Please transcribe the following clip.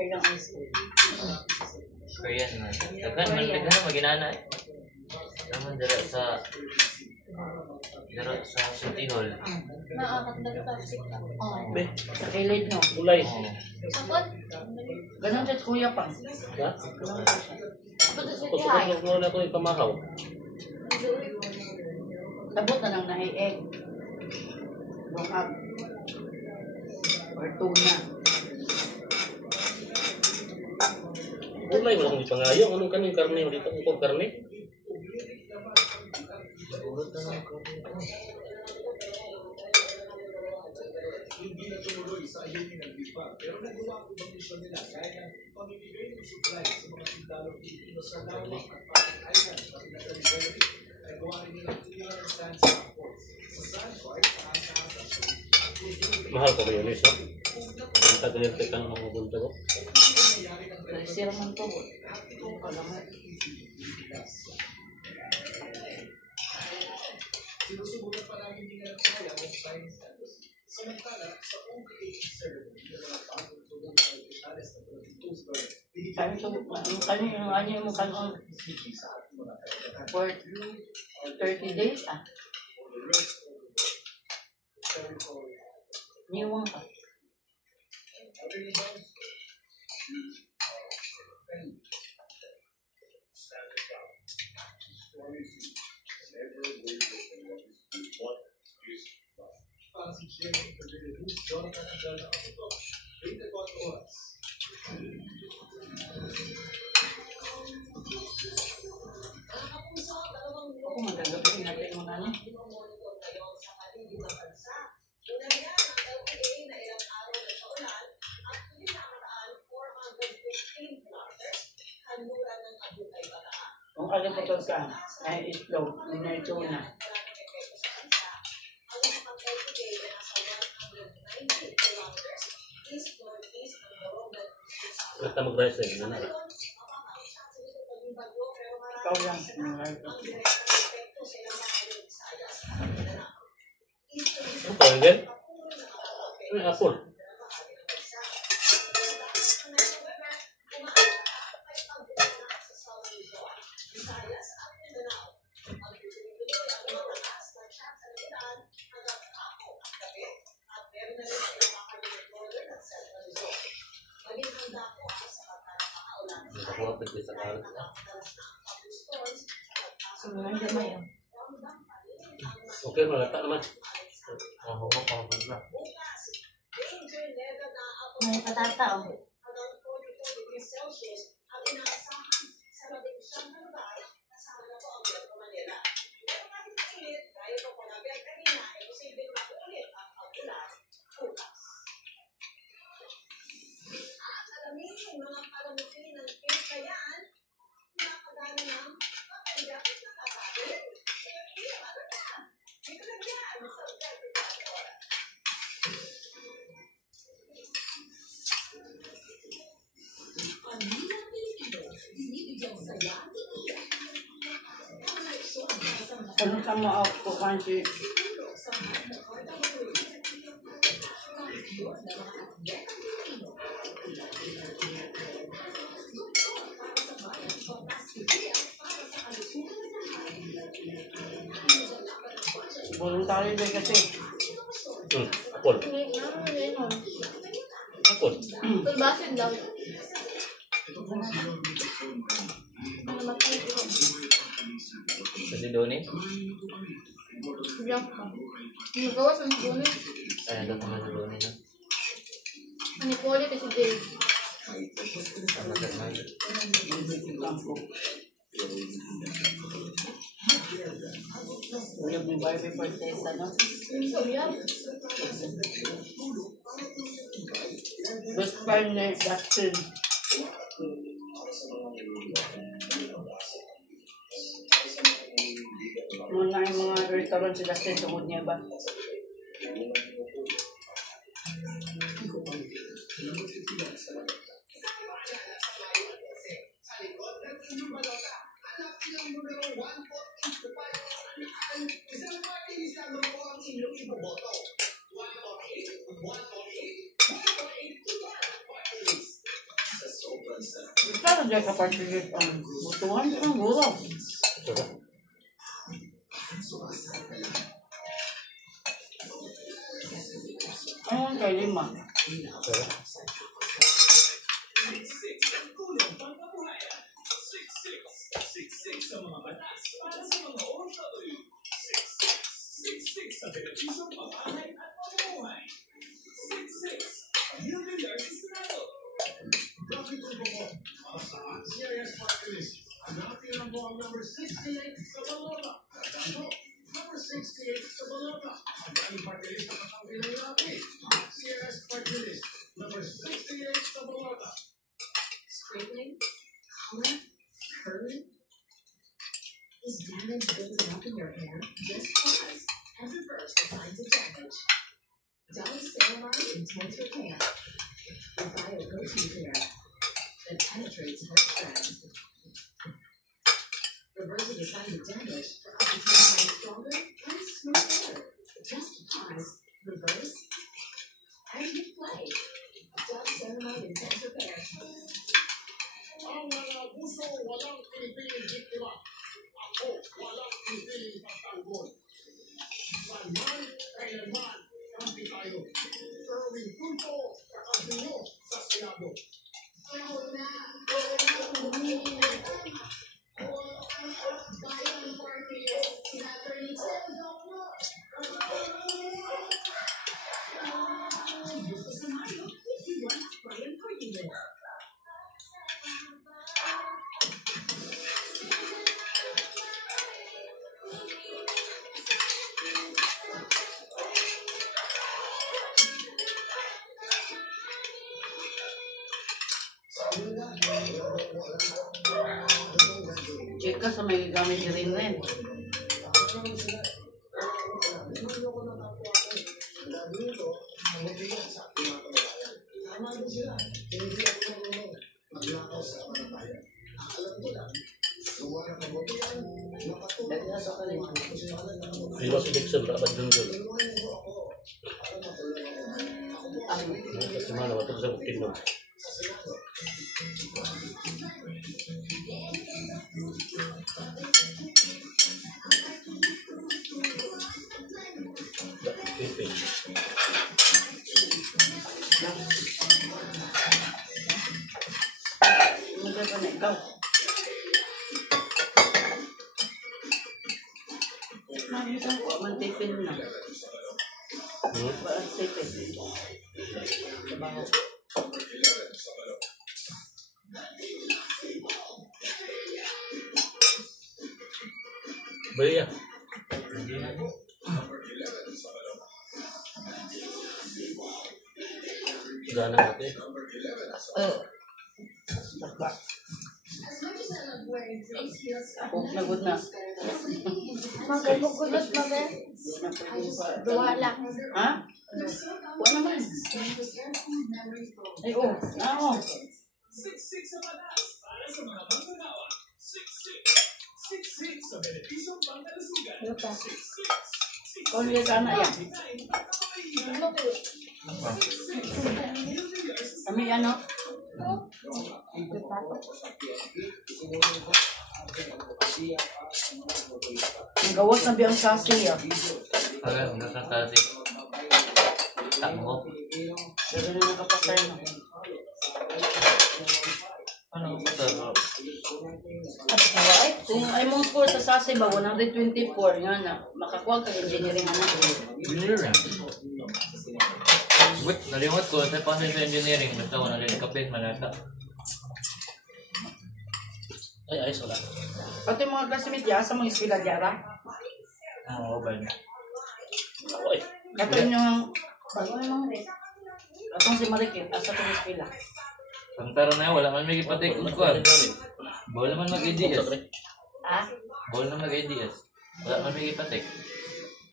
Ilang ice cream. Korean na. Daghan na maginana eh. Naman dira sa City Hall. Nakakatanda sa Africa. Oo. Sa kilid, no? Kulay. Sapot? Ganun siya kuya pa. Ha? Sapot sa City Kusok High. mo na ito yung pamahaw. Sabot na lang na-egg. Bukag. Or tuna. Kulay mo lang ipangayo. Anong kaning karne mo dito? Ukog karne? Urot na lang ko. Hindi na tumuloy sa ayunin ng BIPA, pero nagawa ko bang misyon nila gaya ng pamimigay ng supply sa mga sundalong Pilipino sa Lawak at Pasig Island sa pinag-develop. Nagawa rin nilang tinilang ng stand sa ports. Sa Sandbar, taas-taas. Mahal ko ba yun, Miss? Ang tagal-tagal ka ng mga bulto ko. Sira man to. Kalamat. Sinusubukan pa namin din ang kaya ng science status. Samantala, sa operation ceremony na mga bagong tulong ng opisyalis na Tuesday, Kaya yung ano yung kanong for 30 days, ah. Niwang ka. para si Jenny Cabrera-Luz, Jonathan Angela Ito, 24 oras. Ako magagawin natin mo na ano. Kung kalipotod ka, ay itlog, may tuna. Kata mag-rice lagi na na. Ikaw lang. Ano pa rin? Ano apple? Nakuha pa sa karat. Okay, malata naman. Ako ko pa ba. May patata, oh. Ano sa mo out ko kansi? Voluntary ba kasi? Apple. Apple. Pagbasin daw. Kasi doon eh. Diyan ka. Nagawa sa nagpunin. Ay, ano naman na doon eh. Ano po ulit kasi Dave. Sama sa mga. Uyab ni Barbie for testa, no? Yan. Best friend ni Dustin. Muna yung mga restaurant si Dustin, tungod niya ba? Sana dyan kapartigit ang butuhan ang guro. Sarap. Ayun kay lima. Sarap. CRS Martinez. Hanapin ang buwang number 68 sa Balota. Number 68 sa Balota. Ang galing Martinez na katangin ng natin. CRS Martinez. Number 68 sa Balota. Straightening, color, curling. Is damage building up in your hair? Just pause and reverse the signs of damage. Dolly Ceramide Intense Repair. The Bio Protein Care that penetrates hair strands. Reverses the signs of damage for up to 10 times stronger and smooth hair. Just pause, reverse, and hit play. Dolly Ceramide Intense Repair. Ang mga puso walang pinipiling biktima. Ako walang pinipiling pagtanggol. Saan man, kailanman, kampi tayo. Erwin Tulfo, kakampi nyo sa Senado. Check ka sa may gamit ni Rinren. Iwas election, dapat dun dun. Kasi mana, waktu sa bukid mo. Hindi pa na ikaw. Nakita ko, mantipin na. Baan tipin? Sabaho. Baya. Gana natin. Oh, nagod na. Magagugulot na ba? Duwa lang. Ha? Wala naman. Ay, oh. Oo. Siksik sa batas para sa mga manggagawa. Siksik. Siksik sa benepisyong pangkalusugan. Siksik. Kung hindi ka na yan. Kami ano? Ang gawas na biyang sasi ah. Alam, nasa kasi. Tamo. Pero na nakapatay na. Ano ba ito? Ay, kung ay mong score sa sasi ba, 124 nga na. Makakuha ka engineering ano. Engineering. Wait, nalimot ko sa pasok sa engineering. Basta ko na rin kapit manata. Ay, ayos wala. Pati mga classmate ya sa mga eskwela diara. Oo, ba niya? Ako eh. Katong yung bago yung mga katong si Marikit asa tong eskwela. Pantaro na wala man may ipatik ko. Bawal naman mag-ADS. Ha? Bawal naman mag-ADS. Wala man may ipatik.